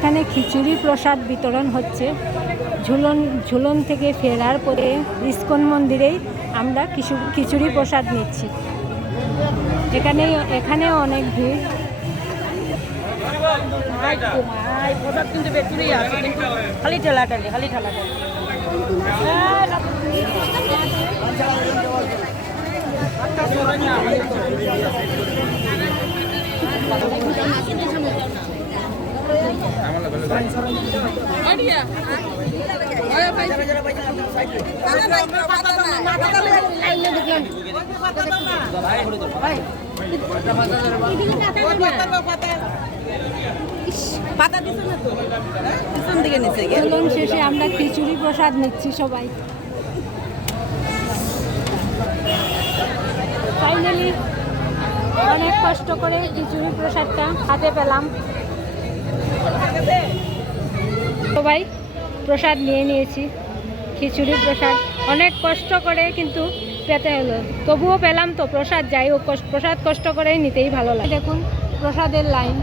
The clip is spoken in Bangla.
এখানে খিচুড়ি প্রসাদ বিতরণ হচ্ছে। ঝুলন থেকে ফেরার পরে ইস্কন মন্দিরেই আমরা খিচুড়ি প্রসাদ নিচ্ছি। এখানেও অনেক ভিড়। প্রসাদ কিন্তু বেচুরই আছে, কিন্তু খালি ঠেলাঠালি ঝুলন শেষে আমরা খিচুড়ি প্রসাদ নিচ্ছি সবাই। ফাইনালি অনেক কষ্ট করে খিচুড়ি প্রসাদটা হাতে পেলাম। সবাই প্রসাদ নিয়ে নিয়েছি। খিচুড়ি প্রসাদ অনেক কষ্ট করে কিন্তু পেতে হলো, তবুও পেলাম তো প্রসাদ। যাই হোক, প্রসাদ কষ্ট করে নিতেই ভালো লাগে। দেখুন প্রসাদের লাইন।